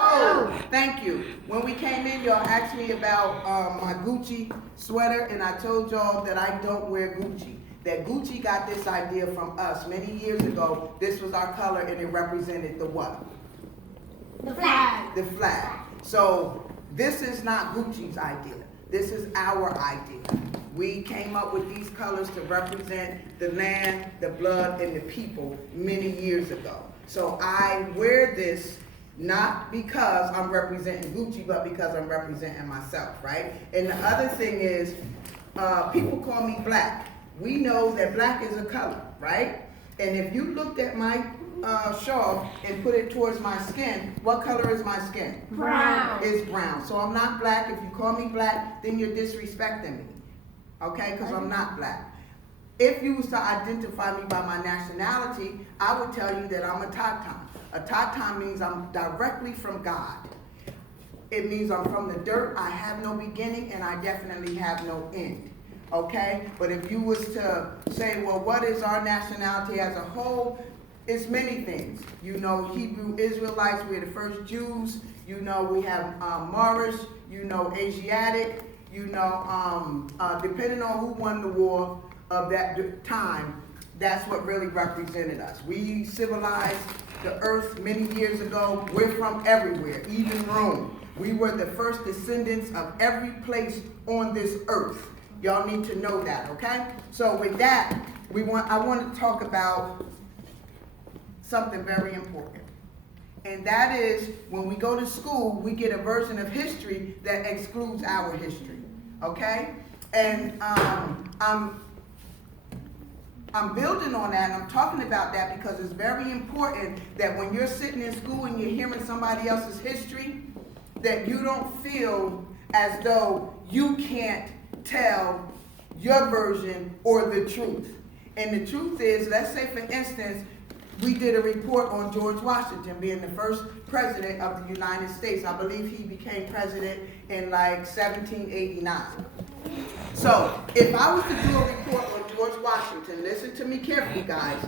Oh, thank you. When we came in, y'all asked me about my Gucci sweater, and I told y'all that I don't wear Gucci. That Gucci got this idea from us many years ago. This was our color, and it represented the what? The flag. The flag. So this is not Gucci's idea. This is our idea. We came up with these colors to represent the land, the blood, and the people many years ago. So I wear this not because I'm representing Gucci, but because I'm representing myself, right? And the other thing is, people call me black. We know that black is a color, right? And if you looked at my shawl and put it towards my skin, what color is my skin? Brown. It's brown. So I'm not black. If you call me black, then you're disrespecting me, okay? Because I'm not black. If you was to identify me by my nationality, I would tell you that I'm a Tatan. A Tatan means I'm directly from God. It means I'm from the dirt, I have no beginning, and I definitely have no end, okay? But if you was to say, well, what is our nationality as a whole? It's many things. You know, Hebrew Israelites, we're the first Jews. You know, we have Moorish, you know, Asiatic, you know, depending on who won the war of that time, that's what really represented us. We civilized the earth many years ago. We're from everywhere, even Rome. We were the first descendants of every place on this earth. Y'all need to know that, okay? So with that, I want to talk about something very important. And that is, when we go to school, we get a version of history that excludes our history, okay? And I'm building on that, and I'm talking about that because it's very important that when you're sitting in school and you're hearing somebody else's history, that you don't feel as though you can't tell your version or the truth. And the truth is, let's say for instance, we did a report on George Washington being the first president of the United States. I believe he became president in like 1789. So if I was to do a report on George Washington, listen to me carefully, guys.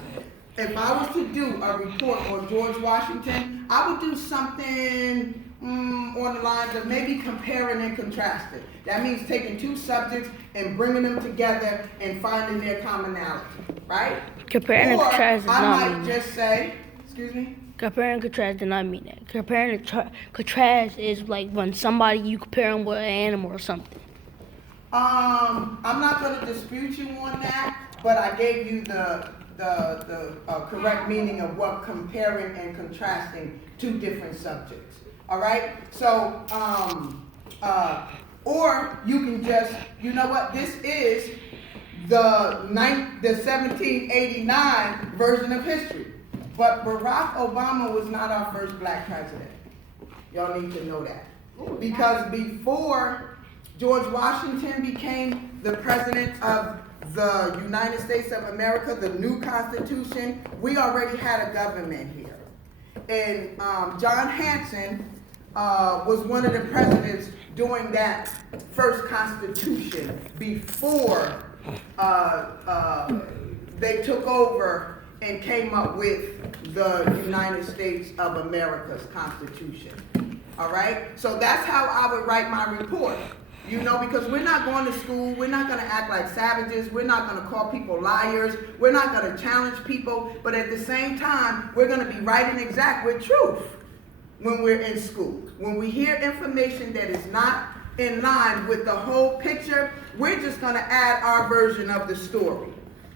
If I was to do a report on George Washington, I would do something on the lines of maybe comparing and contrasting. That means taking two subjects and bringing them together and finding their commonality, right? Comparing and contrast does not I mean might that. just say, excuse me? Comparing and contrast does not mean that. Comparing and contrast is like when somebody you compare them with an animal or something. I'm not going to dispute you on that, but I gave you the correct meaning of what comparing and contrasting two different subjects. All right? So, or you can just, you know what? This is the 1789 version of history. But Barack Obama was not our first black president. Y'all need to know that. Because before George Washington became the president of the United States of America, the new Constitution, we already had a government here. And John Hanson was one of the presidents during that first Constitution before they took over and came up with the United States of America's Constitution. All right? So that's how I would write my report. You know, because we're not going to school, we're not going to act like savages, we're not going to call people liars, we're not going to challenge people, but at the same time, we're going to be right and exact with truth when we're in school. When we hear information that is not in line with the whole picture, we're just going to add our version of the story.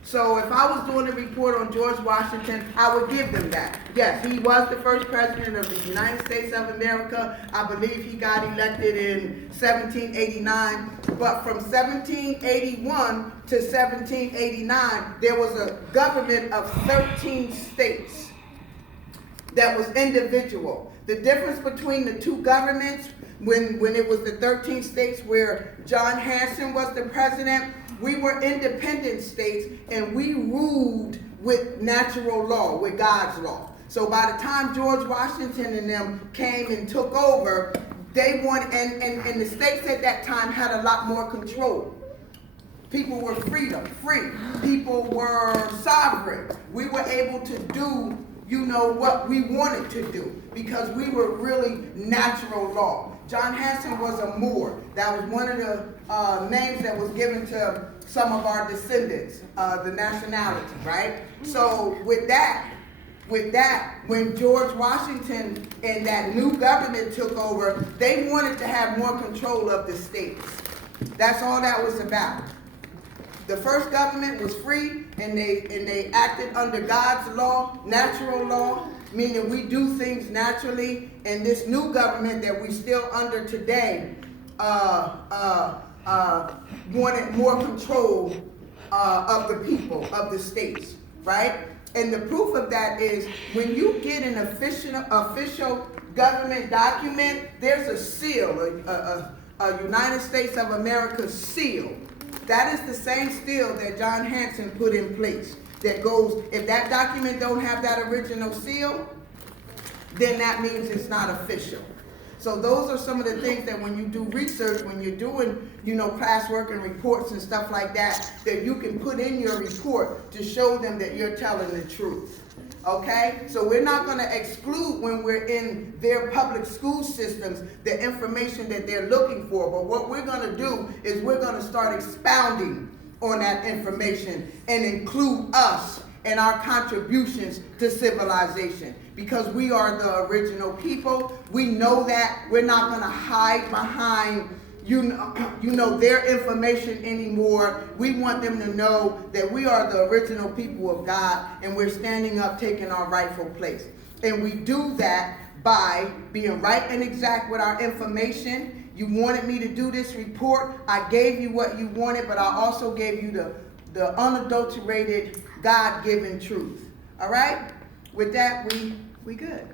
So if I was doing a report on George Washington, I would give them that. Yes, he was the first president of the United States of America. I believe he got elected in 1789. But from 1781 to 1789, there was a government of 13 states that was individual. The difference between the two governments, when it was the 13 states where John Hanson was the president, we were independent states and we ruled with natural law, with God's law. So by the time George Washington and them came and took over, they wanted, and the states at that time had a lot more control. People were free. People were sovereign. We were able to do what we wanted to do, because we were really natural law. John Hanson was a Moor. That was one of the names that was given to some of our descendants, the nationality, right? So with that, when George Washington and that new government took over, they wanted to have more control of the states. That's all that was about. The first government was free, and they acted under God's law, natural law, meaning we do things naturally. And this new government that we still under today wanted more control of the people, of the states, right? And the proof of that is when you get an official government document, there's a seal, a United States of America seal. That is the same seal that John Hanson put in place. That goes, if that document don't have that original seal, then that means it's not official. So those are some of the things that when you do research, when you're doing, classwork and reports and stuff like that, that you can put in your report to show them that you're telling the truth. Okay? So we're not going to exclude, when we're in their public school systems, the information that they're looking for. But what we're going to do is we're going to start expounding on that information and include us and our contributions to civilization, because we are the original people. We know that. We're not going to hide behind their information anymore. We want them to know that we are the original people of God, and we're standing up, taking our rightful place. And we do that by being right and exact with our information. You wanted me to do this report. I gave you what you wanted, but I also gave you the unadulterated, God-given truth. All right? With that, we good.